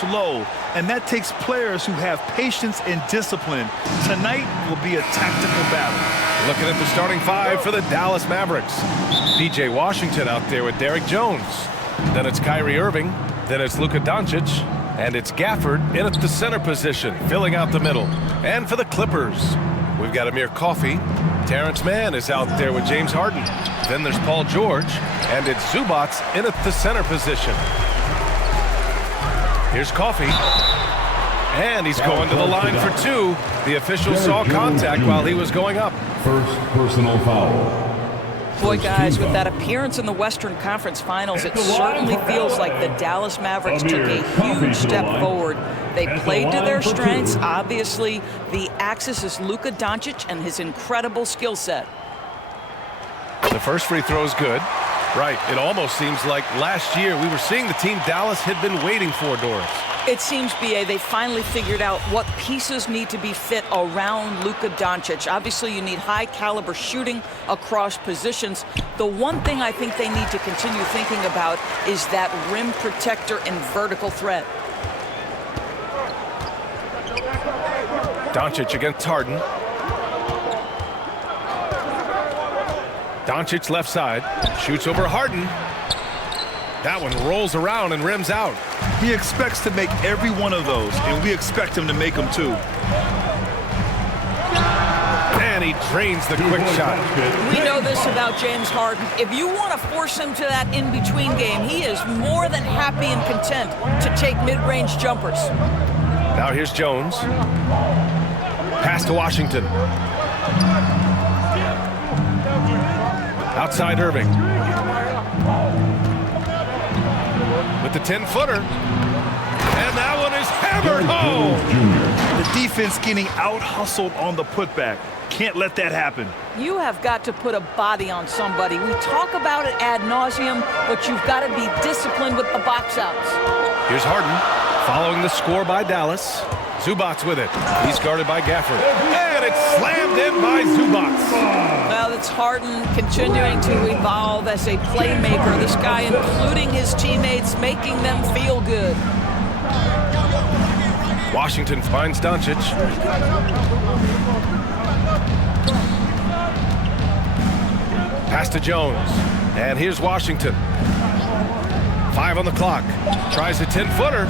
slow, and that takes players who have patience and discipline. Tonight will be a tactical battle. Looking at the starting five for the Dallas Mavericks. PJ Washington out there with Derrick Jones. Then it's Kyrie Irving. Then it's Lukadoncic. And it's Gafford in at the center position, filling out the middle. And for the Clippers, we've got Amir Coffey. Terrence Mann is out there with James Harden. Then there's Paul George. And it's Zubats in at the center position. Here's Coffey. And he's going to the line for two. The official saw contact while he was going up. First personal foul. Boy, guys, with that appearance in the Western Conference Finals, it certainly feels like the Dallas Mavericks took a huge step forward. They played to their strengths. Obviously, the axis is Luka Doncic and his incredible skill set. The first free throw is good. Right, it almost seems like last year we were seeing the team Dallas had been waiting for, Doris. It seems, B.A., they finally figured out what pieces need to be fit around Luka Doncic. Obviously, you need high-caliber shooting across positions. The one thing I think they need to continue thinking about is that rim protector and vertical threat. Doncic against Harden. Doncic left side, shoots over Harden. That one rolls around and rims out. He expects to make every one of those, and we expect him to make them too. And he drains the quick shot. We know this about James Harden. If you want to force him to that in-between game, he is more than happy and content to take mid-range jumpers. Now here's Jones. Pass to Washington. Outside Irving. With the 10-footer. And that one is hammered home. The defense getting out-hustled on the putback. Can't let that happen. You have got to put a body on somebody. We talk about it ad nauseum, but you've got to be disciplined with the box outs. Here's Harden following the score by Dallas. Zubats with it. He's guarded by Gafford. And it's slammed in by Zubats. Well, it's Harden continuing to evolve as a playmaker. This guy, including his teammates, making them feel good. Washington finds Doncic. Pass to Jones. And here's Washington. 5 on the clock. Tries a 10-footer.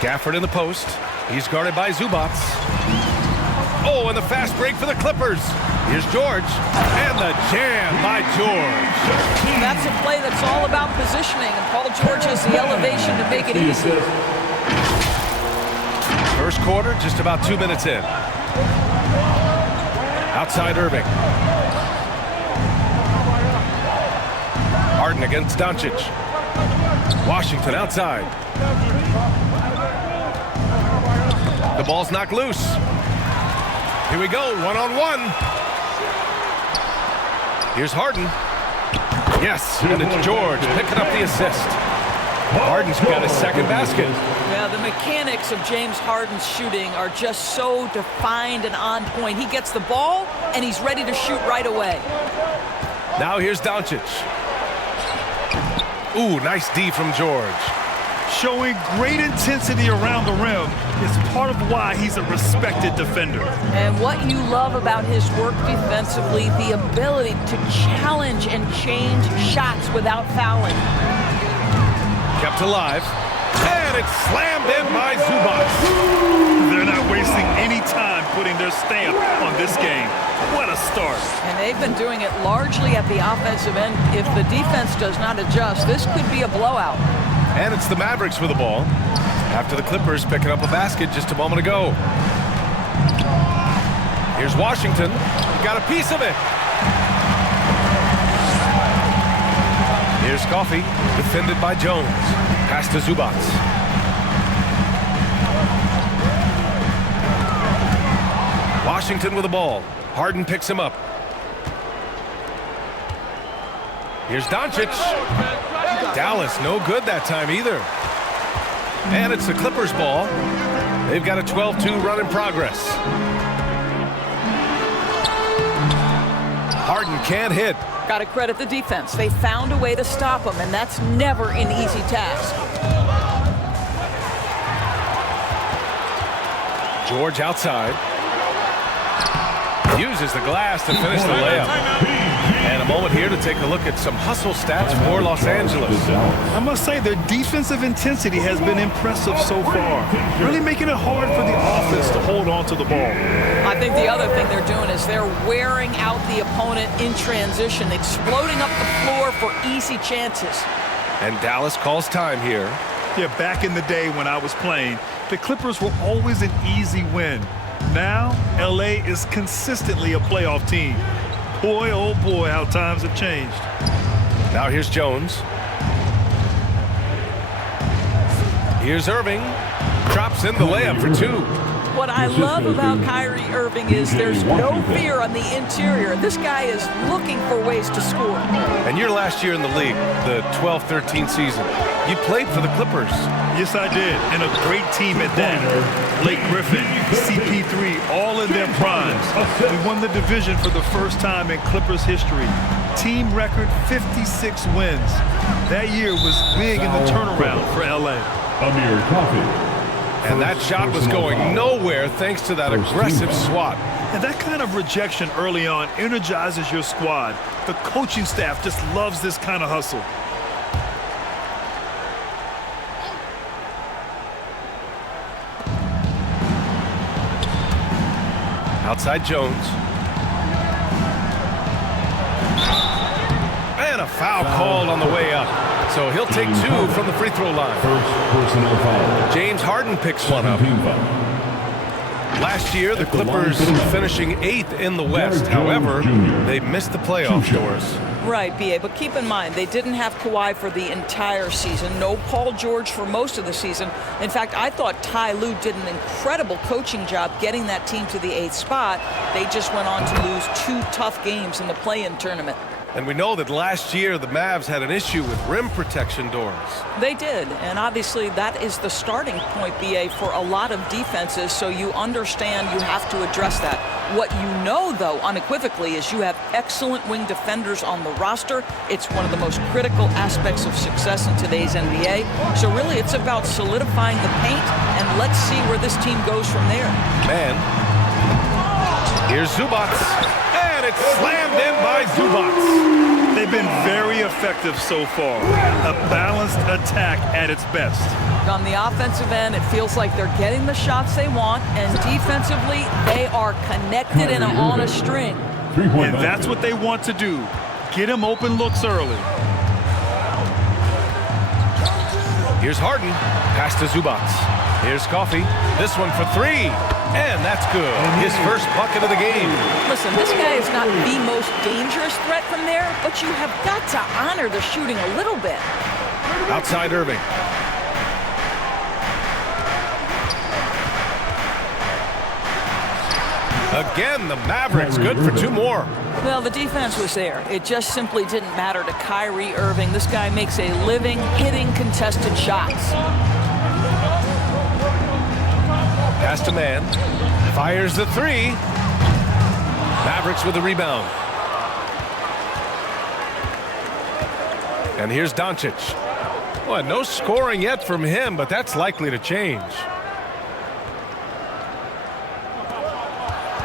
Gafford in the post. He's guarded by Zubats. Oh, and the fast break for the Clippers. Here's George. And the jam by George. That's a play that's all about positioning, and Paul George has the elevation to make it easy. First quarter, just about 2 minutes in. Outside Irving. Harden against Doncic. Washington outside. The ball's knocked loose. Here we go, one-on-one. Here's Harden. Yes, and it's George picking up the assist. Harden's got his second basket. Yeah, the mechanics of James Harden's shooting are just so defined and on point. He gets the ball, and he's ready to shoot right away. Now here's Doncic. Ooh, nice D from George. Showing great intensity around the rim is part of why he's a respected defender. And what you love about his work defensively, the ability to challenge and change shots without fouling. Kept alive. And it's slammed in by Zubats. They're not wasting any time putting their stamp on this game. What a start. And they've been doing it largely at the offensive end. If the defense does not adjust, this could be a blowout. And it's the Mavericks with the ball after the Clippers picking up a basket just a moment ago. Here's Washington. Got a piece of it. Here's Coffey, defended by Jones. Pass to Zubats. Washington with the ball. Harden picks him up. Here's Doncic. Dallas no good that time either. And it's the Clippers ball. They've got a 12-2 run in progress. Harden can't hit. Got to credit the defense. They found a way to stop him, and that's never an easy task. George outside. Uses the glass to finish the layup. And a moment here to take a look at some hustle stats for Los Angeles. I must say their defensive intensity has been impressive so far, really making it hard for the offense to hold on to the ball. I think the other thing they're doing is they're wearing out the opponent in transition, exploding up the floor for easy chances. And Dallas calls time here. Yeah, back in the day when I was playing, the Clippers were always an easy win. Now, LA is consistently a playoff team. Boy, oh boy, how times have changed. Now here's Jones. Here's Irving. Drops in the layup for two. What I love about Kyrie Irving is there's no fear on the interior. This guy is looking for ways to score. And your last year in the league, the 12-13 season, you played for the Clippers. Yes, I did, and a great team at that. Blake Griffin, CP3, all in their primes. We won the division for the first time in Clippers history. Team record 56 wins. That year was big in the turnaround for LA. Amir Coffey. And that shot was going nowhere thanks to that aggressive swat. And that kind of rejection early on energizes your squad. The coaching staff just loves this kind of hustle. Outside Jones. And a foul called on the way up. So he'll take two from the free throw line. First personal foul. James Harden picks one up. Last year, the Clippers finishing 8th in the West. However, they missed the playoff doors. Right, B.A., but keep in mind, they didn't have Kawhi for the entire season. No Paul George for most of the season. In fact, I thought Ty Lue did an incredible coaching job getting that team to the 8th spot. They just went on to lose 2 tough games in the play-in tournament. And we know that last year the Mavs had an issue with rim protection doors. They did, and obviously that is the starting point, B.A., for a lot of defenses, so you understand you have to address that. What you know, though, unequivocally, is you have excellent wing defenders on the roster. It's one of the most critical aspects of success in today's NBA. So really, it's about solidifying the paint, and let's see where this team goes from there. Man, here's Zubac. And it's slammed in by Zubac. They've been very effective so far. A balanced attack at its best. On the offensive end, it feels like they're getting the shots they want, and defensively, they are connected and on a string. And that's what they want to do. Get him open looks early. Here's Harden. Pass to Zubac. Here's Coffey. This one for 3. And that's good. His first bucket of the game. Listen, this guy is not the most dangerous threat from there, but you have got to honor the shooting a little bit. Outside Irving. Again, the Mavericks good for 2 more. Well, the defense was there. It just simply didn't matter to Kyrie Irving. This guy makes a living hitting contested shots. Pass to man. Fires the 3. Mavericks with the rebound. And here's Doncic. Well, no scoring yet from him, but that's likely to change.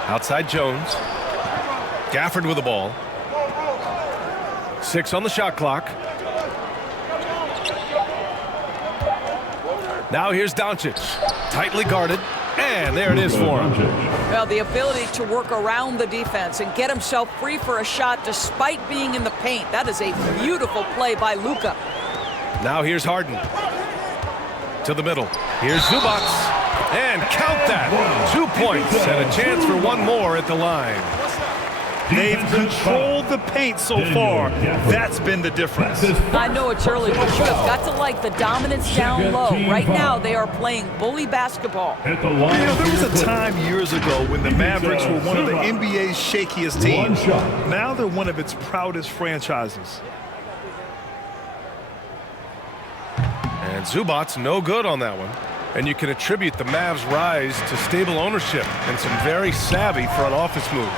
Outside Jones. Gafford with the ball. 6 on the shot clock. Now here's Doncic. Tightly guarded. And there it is for him. Well, the ability to work around the defense and get himself free for a shot despite being in the paint. That is a beautiful play by Luka. Now here's Harden. To the middle. Here's Zubac. And count that. 2 points and a chance for 1 more at the line. They've controlled the paint so far. That's been the difference. I know it's early, but you have got to like the dominance down low. Right now, they are playing bully basketball. You know, there was a time years ago when the Mavericks were one of the NBA's shakiest teams. Now they're one of its proudest franchises. And Zubac's no good on that one. And you can attribute the Mavs' rise to stable ownership and some very savvy front office moves.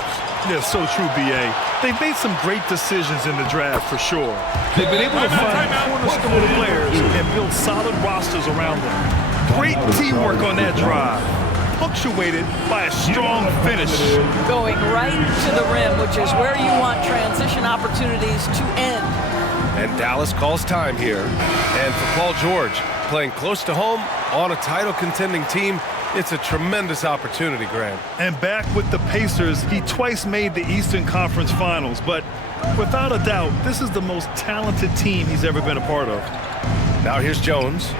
Yeah, so true, B.A. They've made some great decisions in the draft, for sure. They've been able to find cornerstone players and build solid rosters around them. Great teamwork on that drive, punctuated by a strong finish. Going right to the rim, which is where you want transition opportunities to end. And Dallas calls time here. And for Paul George, playing close to home on a title-contending team, it's a tremendous opportunity, Graham. And back with the Pacers, he twice made the Eastern Conference Finals, but without a doubt, this is the most talented team he's ever been a part of. Now here's Jones.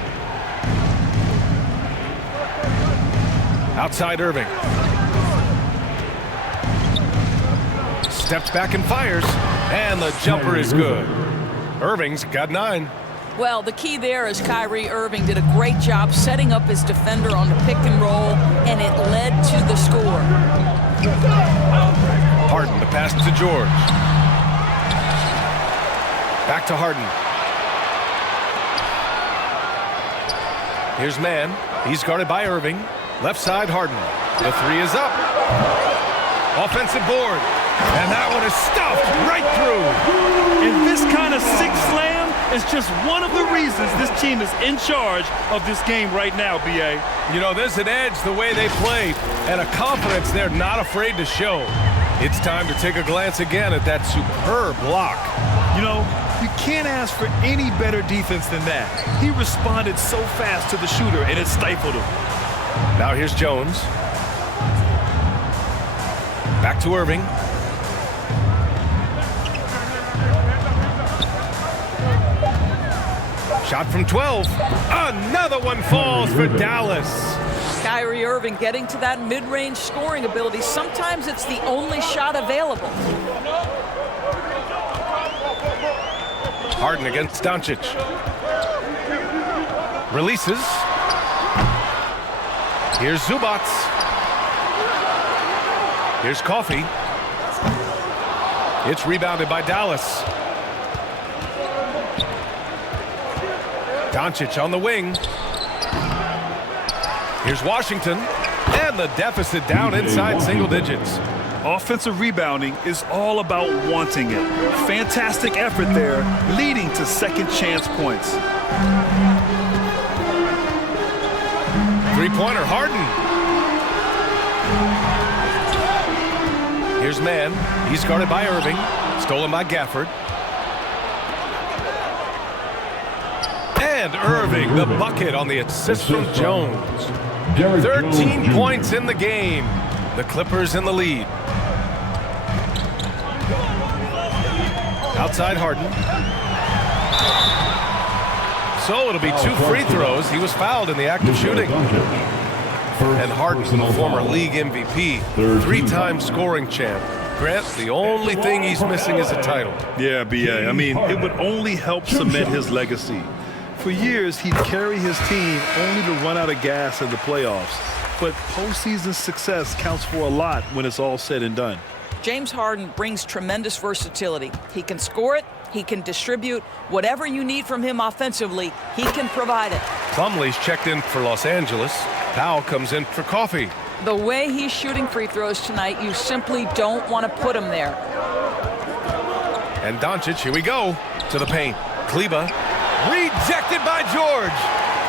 Outside Irving. Steps back and fires, and the jumper is good. Irving's got 9. Well, the key there is Kyrie Irving did a great job setting up his defender on the pick and roll, and it led to the score. Harden, the pass to George. Back to Harden. Here's Mann. He's guarded by Irving. Left side, Harden. The 3 is up. Offensive board. And that one is stuffed right through. And this kind of sick slam is just one of the reasons this team is in charge of this game right now, B.A. You know, there's an edge the way they play and a confidence they're not afraid to show. It's time to take a glance again at that superb block. You know, you can't ask for any better defense than that. He responded so fast to the shooter, and it stifled him. Now here's Jones. Back to Irving. Shot from 12. Another one falls for Dallas. Kyrie Irving getting to that mid-range scoring ability. Sometimes it's the only shot available. Harden against Doncic. Releases. Here's Zubac. Here's Coffey. It's rebounded by Dallas. Doncic on the wing. Here's Washington. And the deficit down inside single digits. Offensive rebounding is all about wanting it. Fantastic effort there, leading to second chance points. Three-pointer, Harden. Here's Mann. He's guarded by Irving. Stolen by Gafford. And Irving, the bucket on the assist from Jones. 13 points in the game. The Clippers in the lead. Outside Harden. So it'll be 2 free throws. He was fouled in the act of shooting. And Harden, the former league MVP, 3-time scoring champ. Grant, the only thing he's missing is a title. Yeah, B.A. I mean, it would only help cement his legacy. For years, he'd carry his team only to run out of gas in the playoffs. But postseason success counts for a lot when it's all said and done. James Harden brings tremendous versatility. He can score it, he can distribute. Whatever you need from him offensively, he can provide it. Plumlee's checked in for Los Angeles. Powell comes in for Coffey. The way he's shooting free throws tonight, you simply don't want to put him there. And Doncic, here we go, to the paint. Kleba, rejected by George.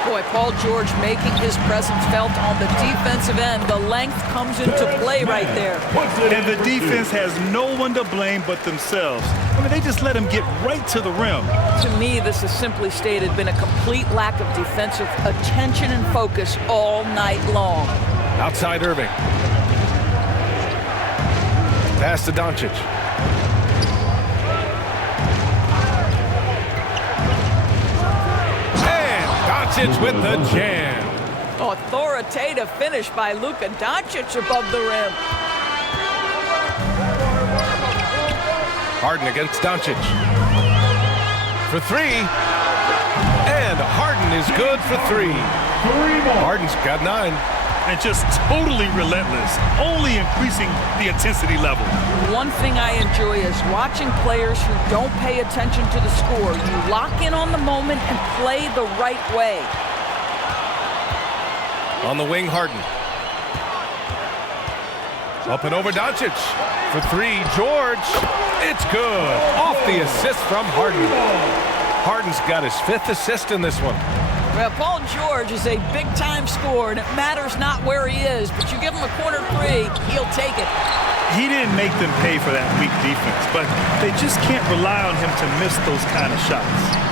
Boy, Paul George making his presence felt on the defensive end. The length comes into play right there. And the defense has no one to blame but themselves. I mean, they just let him get right to the rim. To me, this has simply stated been a complete lack of defensive attention and focus all night long. Outside Irving. Pass to Doncic. Doncic with the jam. Authoritative finish by Luka-Doncic above the rim. Harden against Doncic. For 3. And Harden is good for 3. Harden's got 9. And just totally relentless, only increasing the intensity level. One thing I enjoy is watching players who don't pay attention to the score. You lock in on the moment and play the right way. On the wing, Harden. Up and over Doncic. For three, George. It's good. Off the assist from Harden. Harden's got his 5th assist in this one. Well, Paul George is a big-time scorer, and it matters not where he is, but you give him a corner three, he'll take it. He didn't make them pay for that weak defense, but they just can't rely on him to miss those kind of shots.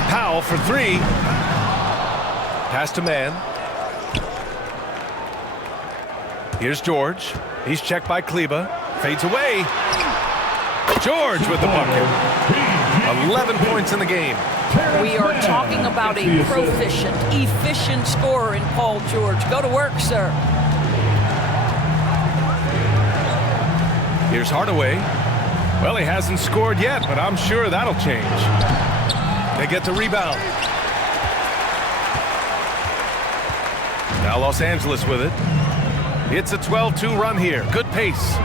Powell for three. Pass to man. Here's George. He's checked by Kleba. Fades away. George with the bucket. 11 points in the game. We are talking about a proficient, efficient scorer in Paul George. Go to work, sir. Here's Hardaway. Well, he hasn't scored yet, but I'm sure that'll change. They get the rebound. Now Los Angeles with it. It's a 12-2 run here. Good pace.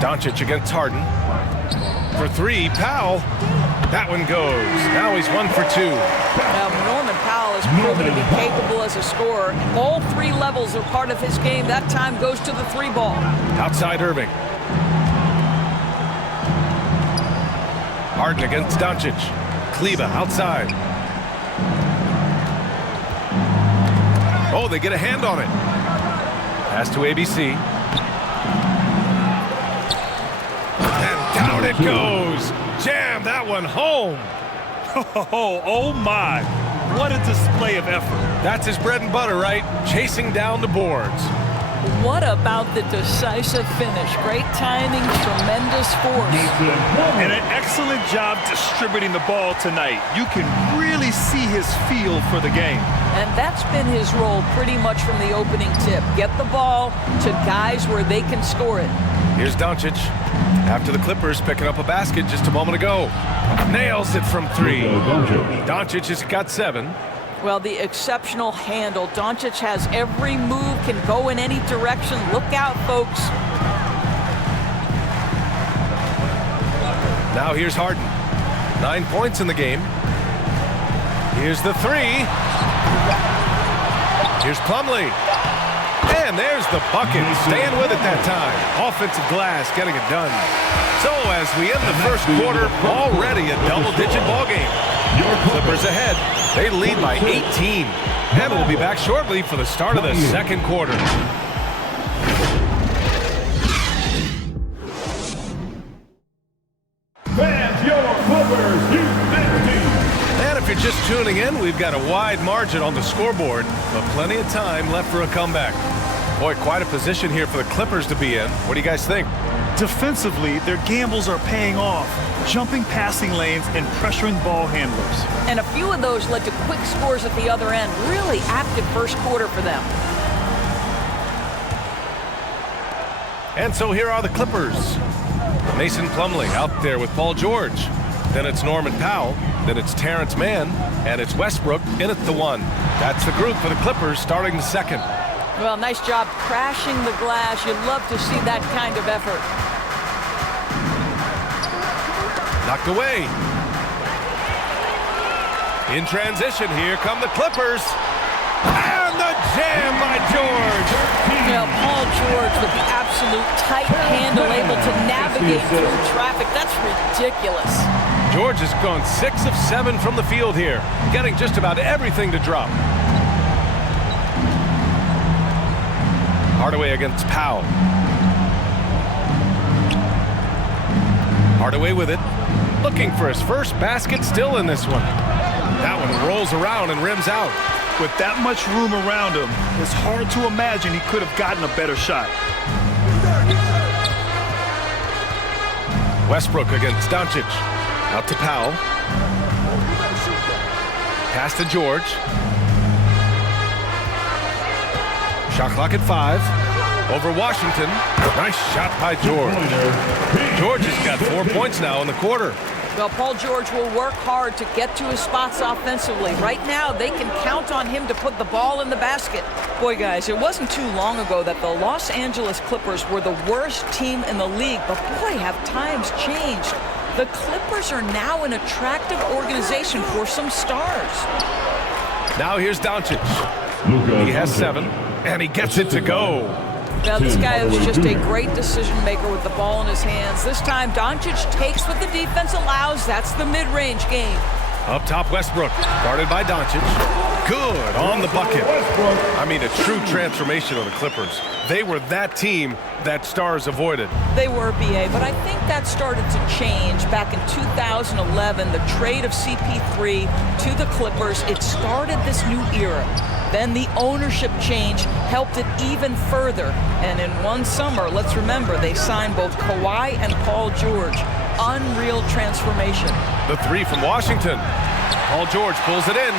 Doncic against Harden. For three, Powell. That one goes. Now he's 1 for 2. Now, Norman Powell is proven to be capable as a scorer. All 3 levels are part of his game. That time goes to the 3 ball. Outside Irving. Harden against Doncic. Kleba outside. Oh, they get a hand on it. Pass to ABC. And down it goes. Jam that one home. Oh my. What a display of effort. That's his bread and butter, right? Chasing down the boards. What about the decisive finish? Great timing, tremendous force. And an excellent job distributing the ball tonight. You can really see his feel for the game. And that's been his role pretty much from the opening tip. Get the ball to guys where they can score it. Here's Doncic. After the Clippers picking up a basket just a moment ago. Nails it from 3. Doncic has got 7. Well, the exceptional handle. Doncic has every move, can go in any direction. Look out, folks. Now here's Harden. 9 points in the game. Here's the 3. Here's Plumlee. And there's the bucket. Staying with it that time. Offensive glass getting it done. So as we end the first quarter, already a double-digit ball game. Clippers ahead. They lead by 18. And we'll be back shortly for the start of the second quarter. Fans, your Clippers, And if you're just tuning in, we've got a wide margin on the scoreboard, but plenty of time left for a comeback. Boy, quite a position here for the Clippers to be in. What do you guys think? Defensively, their gambles are paying off. Jumping passing lanes and pressuring ball handlers. And a few of those led to quick scores at the other end. Really active first quarter for them. And so here are the Clippers. Mason Plumlee out there with Paul George. Then it's Norman Powell. Then it's Terrence Mann. And it's Westbrook in at the 1. That's the group for the Clippers starting the second. Well, nice job crashing the glass. You'd love to see that kind of effort. Knocked away. In transition, here come the Clippers. And the jam by George. Well, Paul George with the absolute tight handle, able to navigate through traffic. That's ridiculous. George has gone 6 of 7 from the field here, getting just about everything to drop. Hardaway against Powell. Hardaway with it. Looking for his first basket, still in this one. That one rolls around and rims out. With that much room around him, it's hard to imagine he could have gotten a better shot. Westbrook against Doncic. Out to Powell. Pass to George. Shot clock at 5. Over Washington. Nice shot by George. George has got 4 points now in the quarter. Well, Paul George will work hard to get to his spots offensively. Right now, they can count on him to put the ball in the basket. Boy, guys, it wasn't too long ago that the Los Angeles Clippers were the worst team in the league. But boy, have times changed. The Clippers are now an attractive organization for some stars. Now here's Doncic. He has 7, and he gets it to go. Now, this guy is just a great decision maker with the ball in his hands. This time, Doncic takes what the defense allows. That's the mid-range game. Up top, Westbrook, guarded by Doncic. Good on the bucket. I mean, a true transformation of the Clippers. They were that team that stars avoided. They were, BA, but I think that started to change back in 2011. The trade of CP3 to the Clippers, it started this new era. Then the ownership change helped it even further. And in one summer, let's remember, they signed both Kawhi and Paul George. Unreal transformation. The 3 from Washington. Paul George pulls it in.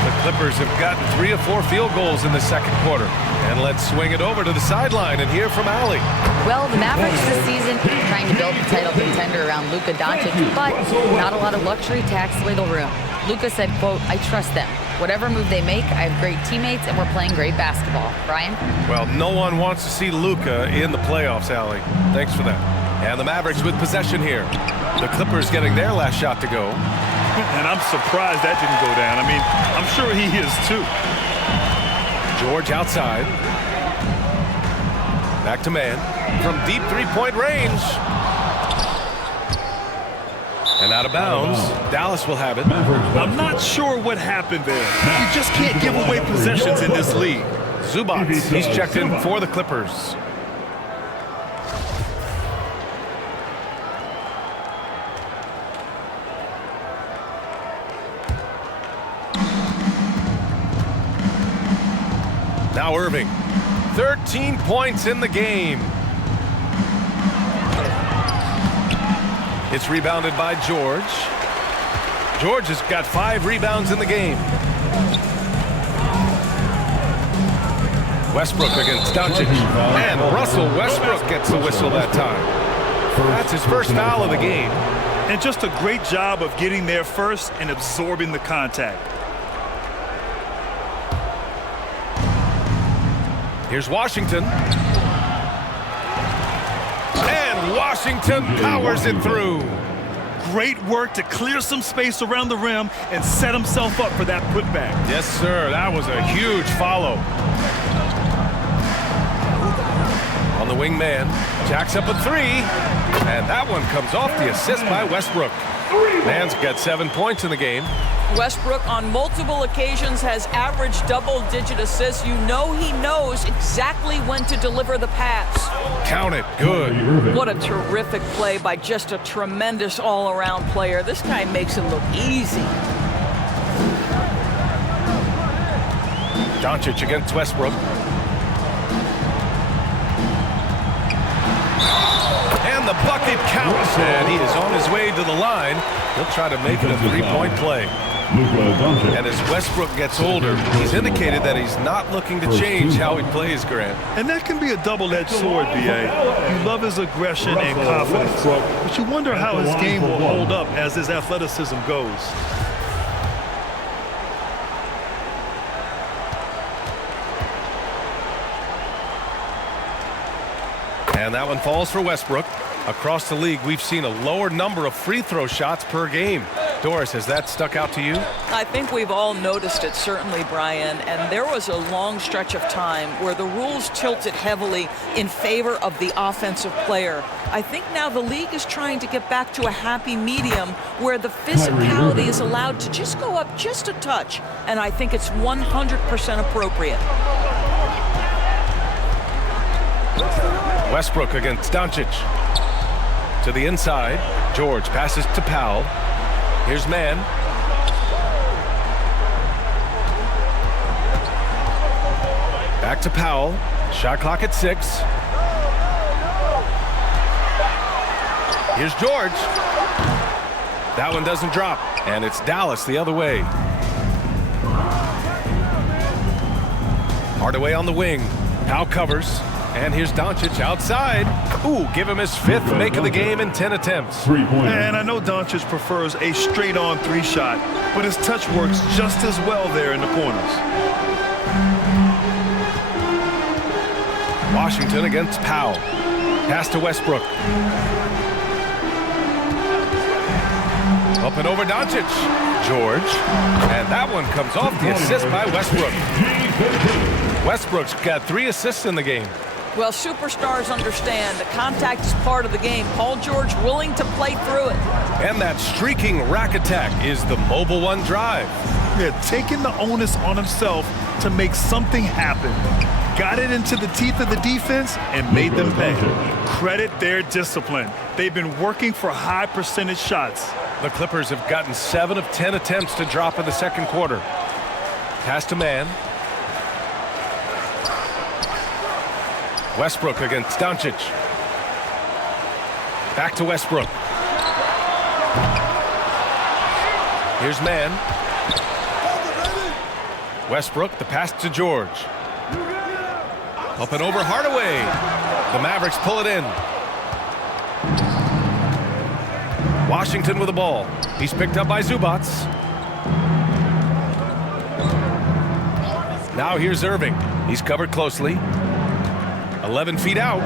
The Clippers have gotten 3 of 4 field goals in the second quarter. And let's swing it over to the sideline and hear from Allie. Well, the Mavericks this season trying to build a title contender around lukadoncic, but not a lot of luxury tax wiggle room. Luka said, quote, "I trust them. Whatever move they make, I have great teammates and we're playing great basketball." Brian? Well, no one wants to see Luka in the playoffs, Allie. Thanks for that. And the Mavericks with possession here. The Clippers getting their last shot to go. And I'm surprised that didn't go down. I mean, I'm sure he is too. George outside. Back to man. From deep three-point range. And out of bounds. Dallas will have it. I'm not sure what happened there. You just can't give away possessions in this league. Zubac, he's checked in for the Clippers. Now Irving, 13 points in the game. It's rebounded by George. George has got 5 rebounds in the game. Westbrook against Doncic. And Russell Westbrook gets the whistle that time. That's his first foul of the game. And just a great job of getting there first and absorbing the contact. Here's Washington. And Washington powers it through. Great work to clear some space around the rim and set himself up for that putback. Yes, sir. That was a huge follow. On the wing man, jacks up a 3. And that one comes off the assist by Westbrook. Man's got 7 points in the game. Westbrook on multiple occasions has averaged double-digit assists. You know he knows exactly when to deliver the pass. Count it. Good. What a terrific play by just a tremendous all-around player. This guy makes it look easy. Doncic against Westbrook. And the bucket counts, and he is on his way to the line. He'll try to make it a 3-point play. And as Westbrook gets older, he's indicated that he's not looking to change how he plays, Grant. And that can be a double-edged sword, B.A. You love his aggression and confidence, but you wonder how his game will hold up as his athleticism goes. And that one falls for Westbrook. Across the league, we've seen a lower number of free throw shots per game. Doris, has that stuck out to you? I think we've all noticed it, certainly, Brian. And there was a long stretch of time where the rules tilted heavily in favor of the offensive player. I think now the league is trying to get back to a happy medium where the physicality is allowed to just go up just a touch. And I think it's 100% appropriate. Westbrook against Doncic. To the inside. George passes to Powell. Here's man. Back to Powell. Shot clock at 6. Here's George. That one doesn't drop. And it's Dallas the other way. Hardaway on the wing. Powell covers. And here's Doncic outside. Ooh, give him his 5th make of the game in 10 attempts. And I know Doncic prefers a straight-on 3 shot, but his touch works just as well there in the corners. Washington against Powell. Pass to Westbrook. Up and over Doncic. George. And that one comes off the assist by Westbrook. Westbrook's got 3 assists in the game. Well, superstars understand that contact is part of the game. Paul George willing to play through it. And that streaking rack attack is the Mobile One drive. Yeah, taking the onus on himself to make something happen. Got it into the teeth of the defense and made them pay. Credit their discipline. They've been working for high percentage shots. The Clippers have gotten 7 of 10 attempts to drop in the second quarter. Pass to man. Westbrook against Doncic. Back to Westbrook. Here's man. Westbrook, the pass to George. Up and over Hardaway. The Mavericks pull it in. Washington with the ball. He's picked up by Zubac. Now here's Irving. He's covered closely. 11 feet out.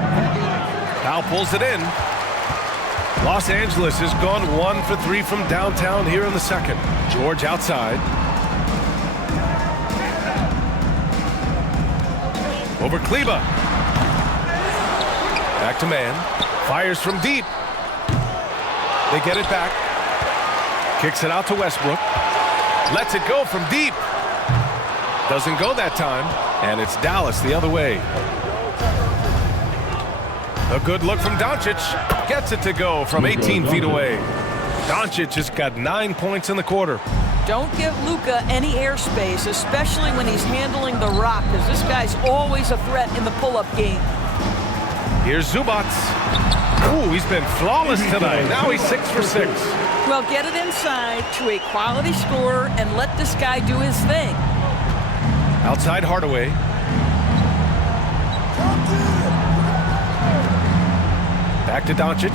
Powell pulls it in. Los Angeles has gone 1 for 3 from downtown here in the second. George outside. Over Kleba. Back to man. Fires from deep. They get it back. Kicks it out to Westbrook. Lets it go from deep. Doesn't go that time. And it's Dallas the other way. A good look from Doncic. Gets it to go from 18 feet away. Doncic has got 9 points in the quarter. Don't give Luka any airspace, especially when he's handling the rock, because this guy's always a threat in the pull-up game. Here's Zubac. Ooh, he's been flawless tonight. Now he's 6 for 6. Well, get it inside to a quality scorer and let this guy do his thing. Outside Hardaway. Back to Doncic.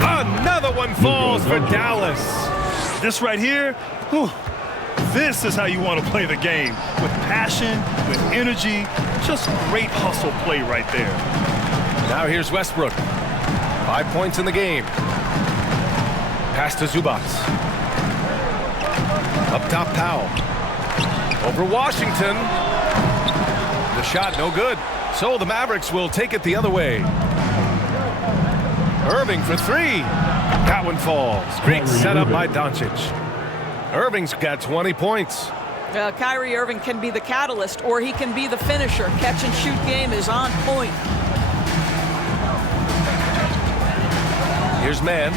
Another one falls for Dallas. This right here, whew, this is how you want to play the game. With passion, with energy, just great hustle play right there. Now here's Westbrook. 5 points in the game. Pass to Zubac. Up top Powell. Over Washington. The shot no good. So the Mavericks will take it the other way. Irving for 3. That one falls. Great setup by Doncic. Irving's got 20 points. Kyrie Irving can be the catalyst, or he can be the finisher. Catch and shoot game is on point. Here's man.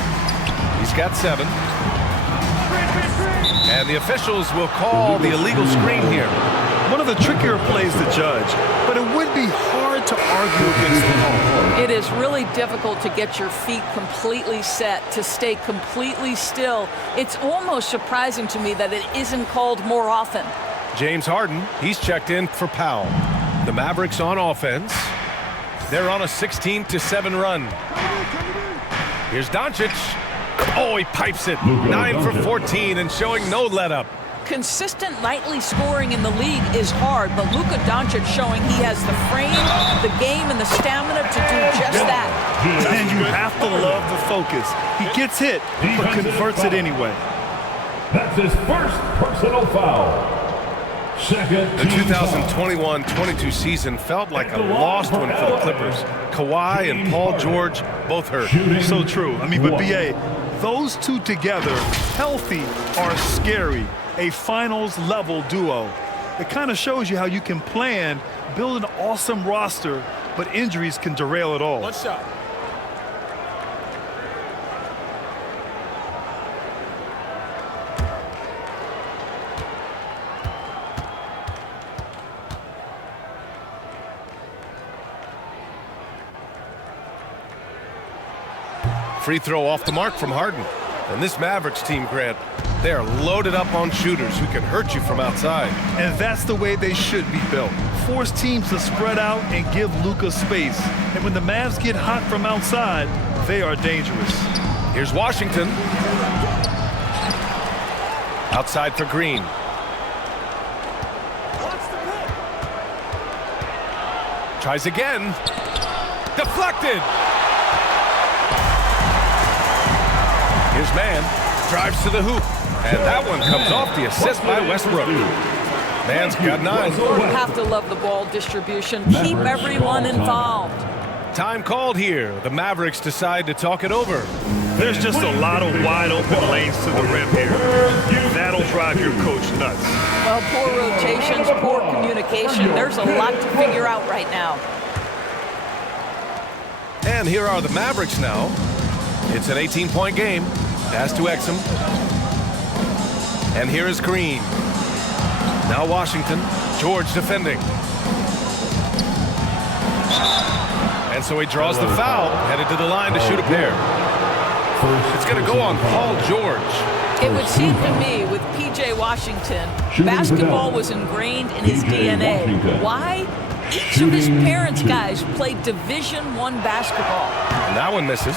He's got 7. And the officials will call the illegal screen here. One of the trickier plays to judge, but it would be hard to argue against the call. It is really difficult to get your feet completely set, to stay completely still. It's almost surprising to me that it isn't called more often. James Harden, he's checked in for Powell. The Mavericks on offense. They're on a 16-7 run. Here's Doncic. Oh, he pipes it. 9 for 14 and showing no let-up. Consistent nightly scoring in the league is hard, but Luka Doncic showing he has the frame, the game, and the stamina to do just that. And you have to love the focus. He gets hit, but converts it anyway. That's his first personal foul. Second. The 2021-22 season felt like a lost one for the Clippers. Kawhi and Paul George both hurt. So true. I mean, but B.A., those two together, healthy, are scary. A finals-level duo. It kind of shows you how you can plan, build an awesome roster, but injuries can derail it all. One shot. Free throw off the mark from Harden. And this Mavericks team, Grant, they are loaded up on shooters who can hurt you from outside. And that's the way they should be built. Force teams to spread out and give Luka space. And when the Mavs get hot from outside, they are dangerous. Here's Washington. Outside for Green. Tries again. Deflected. Here's Man, drives to the hoop, and that one comes off the assist by Westbrook. Man's got 9. You have to love the ball distribution. Keep everyone involved. Time called here. The Mavericks decide to talk it over. There's just a lot of wide open lanes to the rim here. That'll drive your coach nuts. Well, poor rotations, poor communication. There's a lot to figure out right now. And here are the Mavericks now. It's an 18-point game. Pass to Exum. And here is Green. Now Washington. George defending. And so he draws the foul, headed to the line to shoot a pair. It's going to go on Paul George. It would seem to me with P.J. Washington, basketball was ingrained in his DNA. Why? Each of his parents' guys played Division I basketball. And that one misses.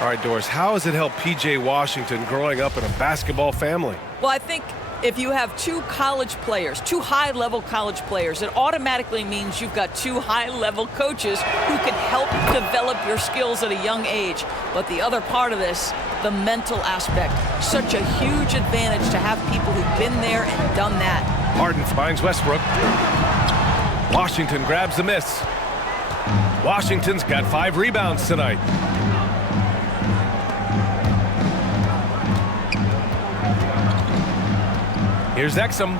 All right, Doris, how has it helped P.J. Washington growing up in a basketball family? Well, I think if you have 2 college players, 2 high-level college players, it automatically means you've got 2 high-level coaches who can help develop your skills at a young age. But the other part of this, the mental aspect, such a huge advantage to have people who've been there and done that. Harden finds Westbrook. Washington grabs the miss. Washington's got 5 rebounds tonight. Here's Exum.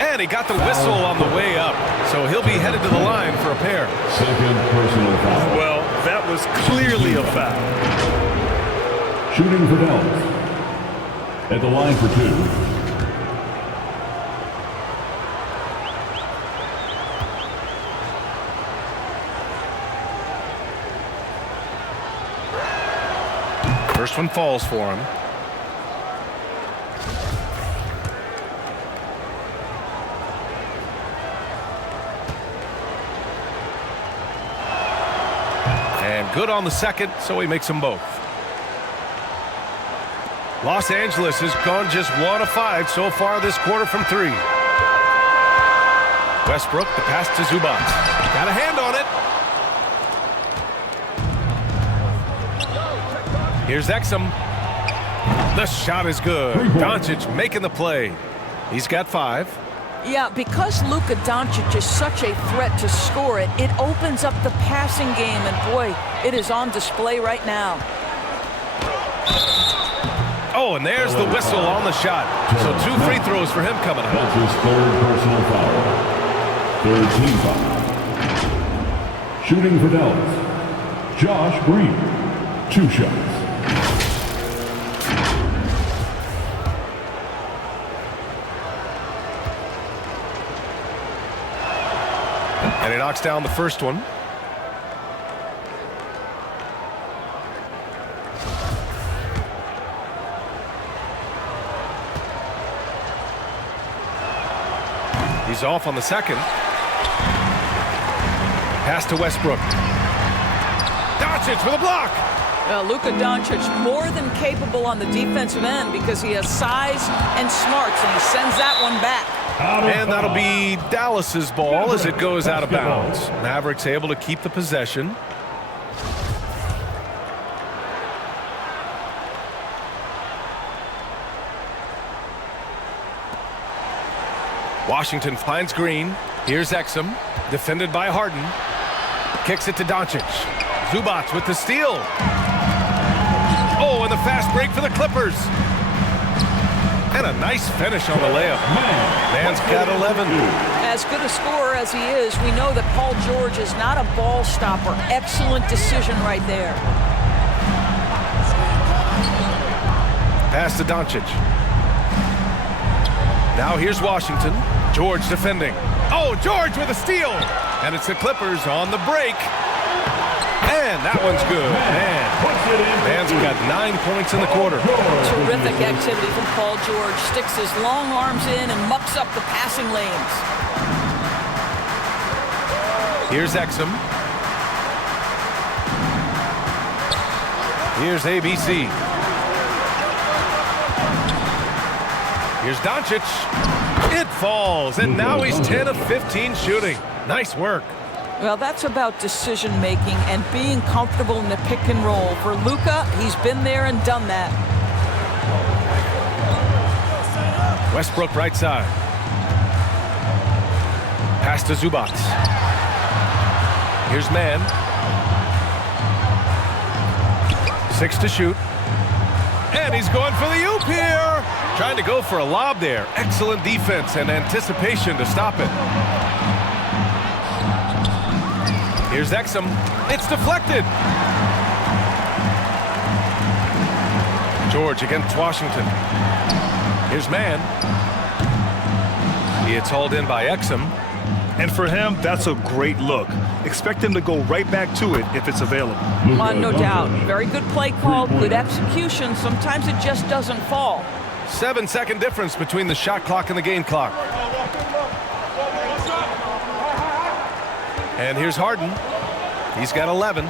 And he got the whistle on the way up. So he'll be headed to the line for a pair. Second personal foul. Well, that was clearly a foul. Shooting for Dallas. At the line for 2. First one falls for him. And good on the second, so he makes them both. Los Angeles has gone just 1 of 5 so far this quarter from 3. Westbrook, the pass to Zubac. Got a hand on it. Here's Exum. The shot is good. Doncic making the play. He's got 5. Yeah, because Luka-Doncic is such a threat to score it, it opens up the passing game, and boy, it is on display right now. Oh, and there's the whistle on the shot. So 2 free throws for him coming up. That's his 3rd personal foul. 3rd team foul. Shooting for Dallas. Josh Green. 2 shots. And he knocks down the first one. He's off on the second. Pass to Westbrook. Doncic with a block. Well, Luka-Doncic more than capable on the defensive end because he has size and smarts, and he sends that one back. And that'll be Dallas's ball as it goes out of bounds. Mavericks able to keep the possession. Washington finds Green. Here's Exum, defended by Harden. Kicks it to Doncic. Zubac with the steal. Oh, and the fast break for the Clippers. And a nice finish on the layup. Man's got 11. As good a scorer as he is, we know that Paul George is not a ball stopper. Excellent decision right there. Pass to Doncic. Now here's Washington. George defending. Oh, George with a steal. And it's the Clippers on the break. And that one's good. Man's got 9 points in the quarter. Terrific activity from Paul George. Sticks his long arms in and mucks up the passing lanes. Here's Exum. Here's ABC. Here's Doncic. It falls, and now he's 10 of 15 shooting. Nice work. Well, that's about decision-making and being comfortable in the pick and roll. For Luka, he's been there and done that. Westbrook right side. Pass to Zubac. Here's Man. 6 to shoot. And he's going for the oop here. Trying to go for a lob there. Excellent defense and anticipation to stop it. Here's Exum. It's deflected. George against Washington. Here's Man. It's hauled in by Exum. And for him, that's a great look. Expect him to go right back to it if it's available. No doubt. Very good play call, good execution. Sometimes it just doesn't fall. 7-second difference between the shot clock and the game clock. And here's Harden. He's got 11.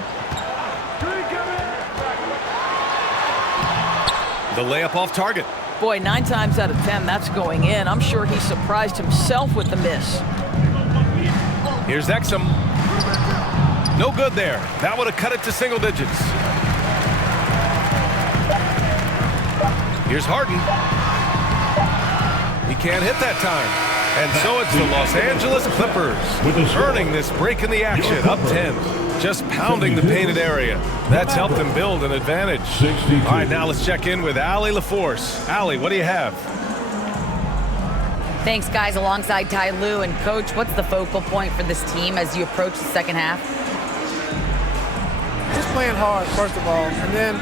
The layup off target. Boy, 9 times out of 10, that's going in. I'm sure he surprised himself with the miss. Here's Exum. No good there. That would have cut it to single digits. Here's Harden. He can't hit that time. And so it's the Los Angeles Clippers earning this break in the action, up 10. Just pounding the painted area. That's helped them build an advantage. All right, now let's check in with Allie LaForce. Allie, what do you have? Thanks, guys, alongside Ty Lue. And, Coach, what's the focal point for this team as you approach the second half? Just playing hard, first of all, and then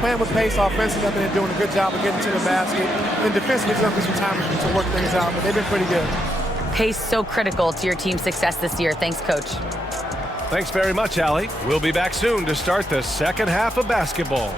playing with pace offensively. I've been doing a good job of getting to the basket. And defensively, it's going to be some time to work things out, but they've been pretty good. Pace so critical to your team's success this year. Thanks, Coach. Thanks very much, Allie. We'll be back soon to start the second half of basketball.